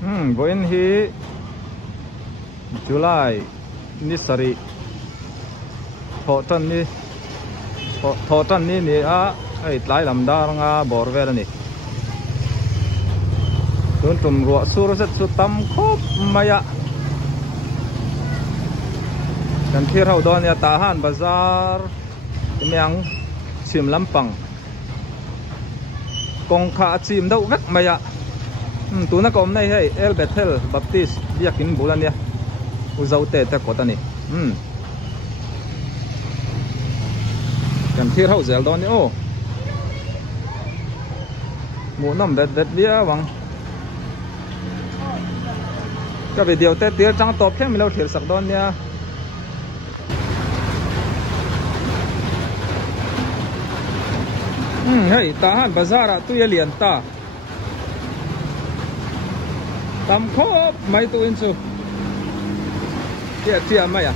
Boin hi July ni sari thotan ni a ai tlai lam dar nga bor vel ni tun tum ruwa sur set su tam khop maya kan thir hau don ya ta han bazar myang chim lampang kong kha chim dau vek maya tu na kom nei hei El Bethel Baptist biakin bulan ya uzaute te kotani kan thir hau zel don ni o mu nam vet via wang ka video te tir chang top khem milo thir sak don nia hei ta han bazara tu ye lian ta tam khop mai tu in su tia mai à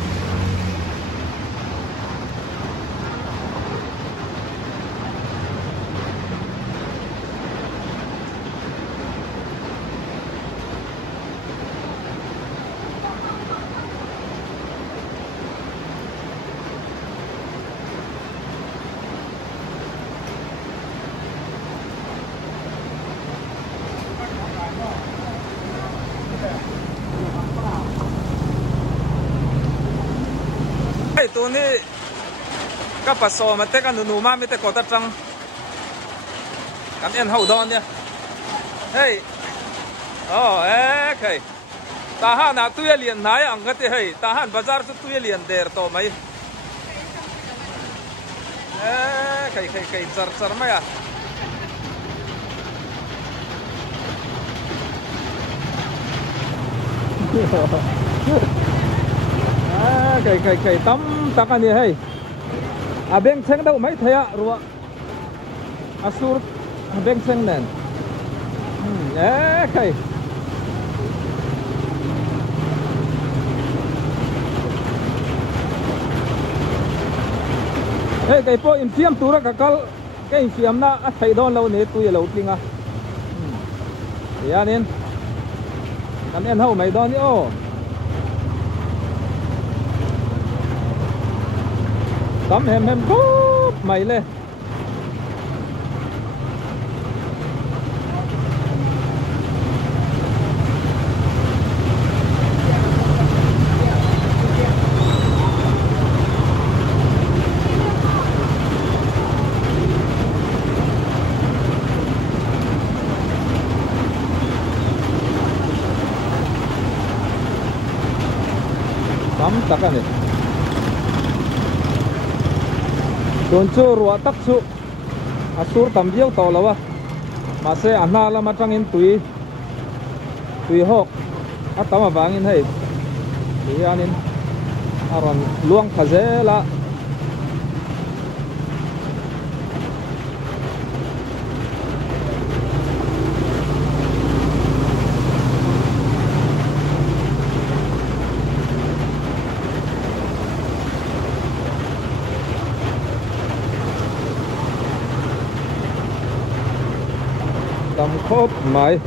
tu ni các paso mà tết ăn nụ ma mi tết có tết trăng cảm ơn hậu đón nha hey okay ta han na tuya liền nai ang gati hey ta han bazar tu tuya liền der to mai kai char mai à cái tắm tắc anh hay à bên xem đâu mấy thế ạ rồi asur bên xem nè cái cái po in fiam tu ra cái in fiam na thấy đó lâu nè tôi lâu tiếng à ya nên cảm ơn hậu mấy đó nhỉ ô tắm hem cúp mày lên tắm tắc này don chu ruwa tak chu asur tam viau to lawa ma se anna la ma tangin tui hok atama wangin hei hianin aron luang khazela tam khop mai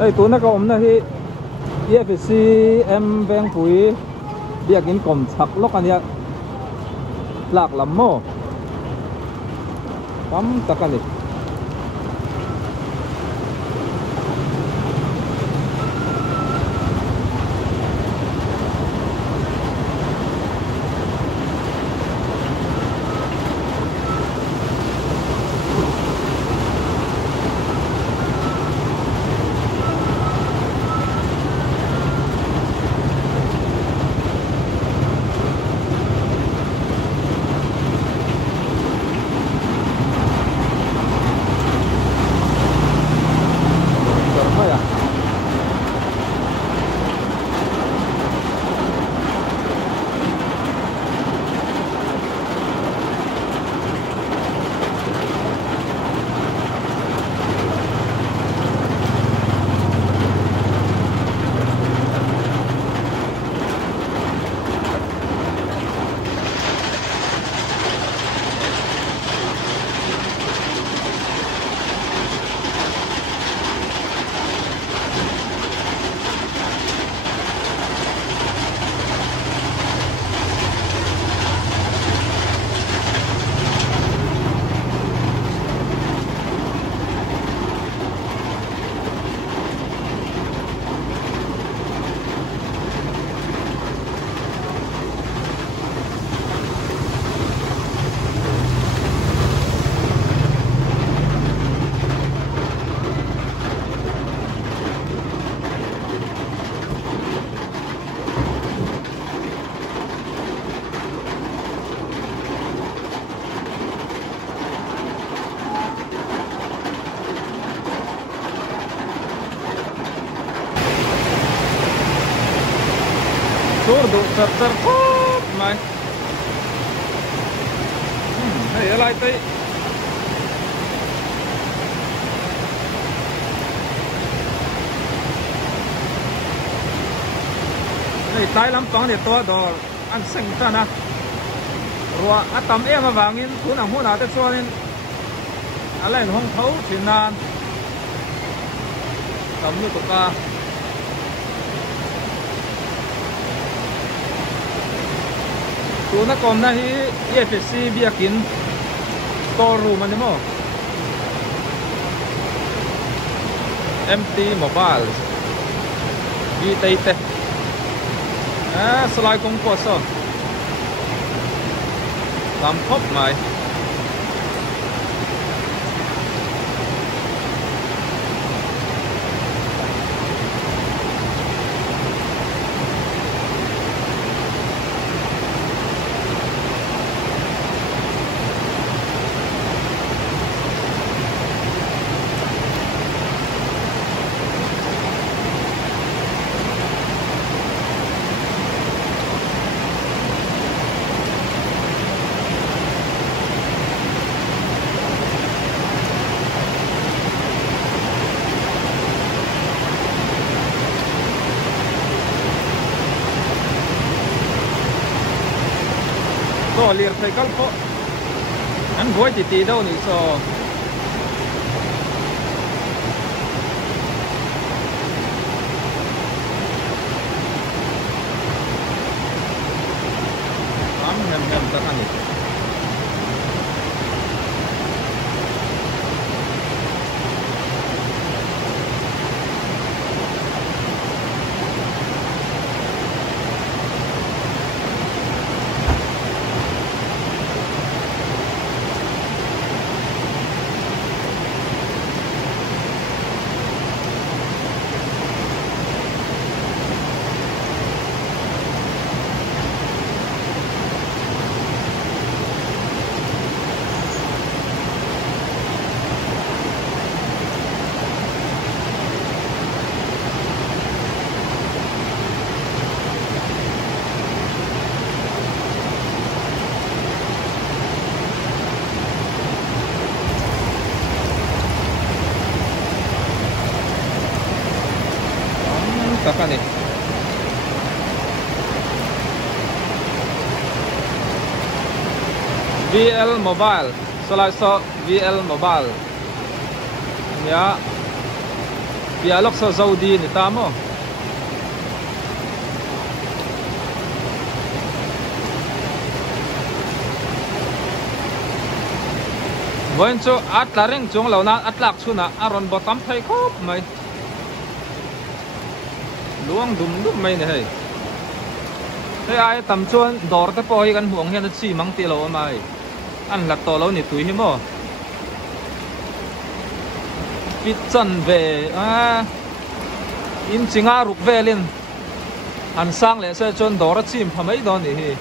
ai tu na ka om na hi EFC em veng pui biakin kom chak lok ania lak lam mo tam takani sur du chật chật khóc mày hay lại tay này tay lắm phẳng để to đồ ăn xanh ta na rồi tầm em mà vàng in thu nào mua nào tới cho nên lại không thấu thì nan tầm như tụi ta tụi nó còn đây EFC bia kín store room anh em không MT Mobile đi tây tây slide công cụ sao làm khóc mày so lir thai kal pho an voi ti đâu ni so am hem ta kan ni Taka ni VL Mobile salai so VL Mobile ya pia lok so Saudi ni tamo voin cho at lareng chung lo na atlak chuna aron botam thai khop mai luang dum mai này hey ai tầm chuan dor ta poi kan huang hian chi mang ti lo mai an lat to lo ni tui hi mo pit chan ve in chinga ruk ve lin an sang le se chuan dor chim phamai don ni hi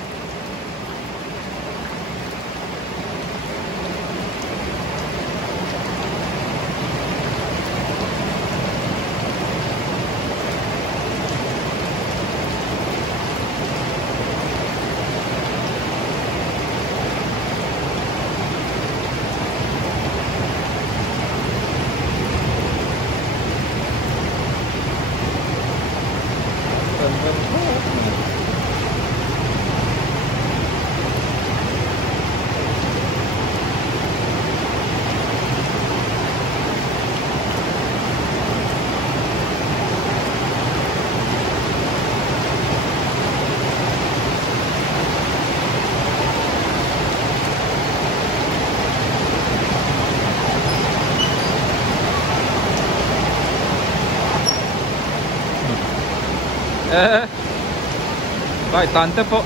Vai tante po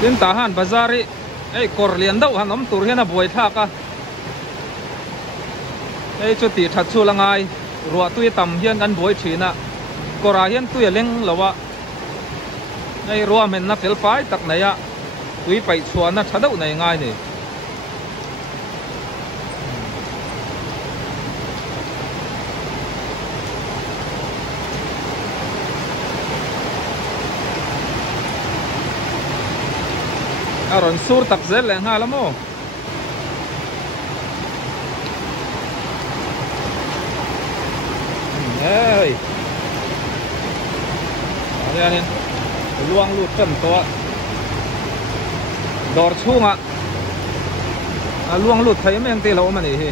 tin tahan bazari ei korlian dau han om tur hian a buai thaka ei chu ti that chu langai ruwa tui tam hian an buai thina kora hian tui leng lawa nei ruam hen na fel fai tak nei a tui pai chuan na thadau nei ngai ni aron sur tak zel le nga lamo hey arianin luang lut kan to dor chunga luang lut thai meng te lo mani hi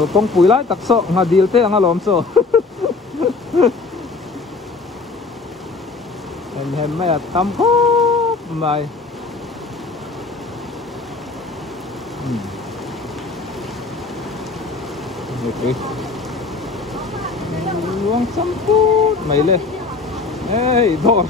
kalkong pui lai takso nga deal te anga lom so hem mai tam ko mai okay luang samput mai le hey dor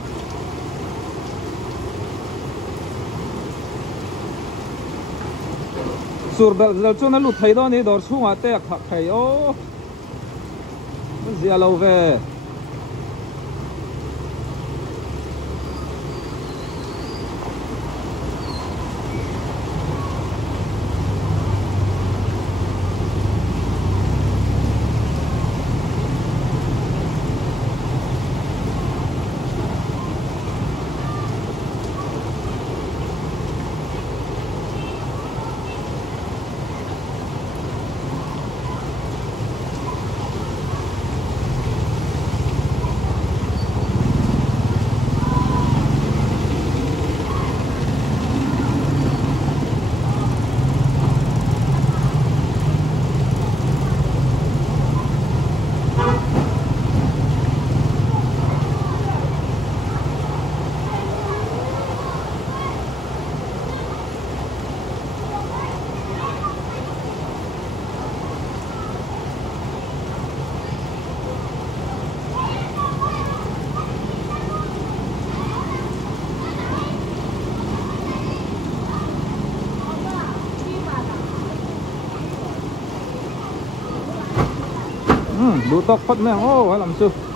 sur dal dal chu na lut thai do ni dor chunga te khak thai o zia lo ve đủ tóc phát mèo ô hay làm sao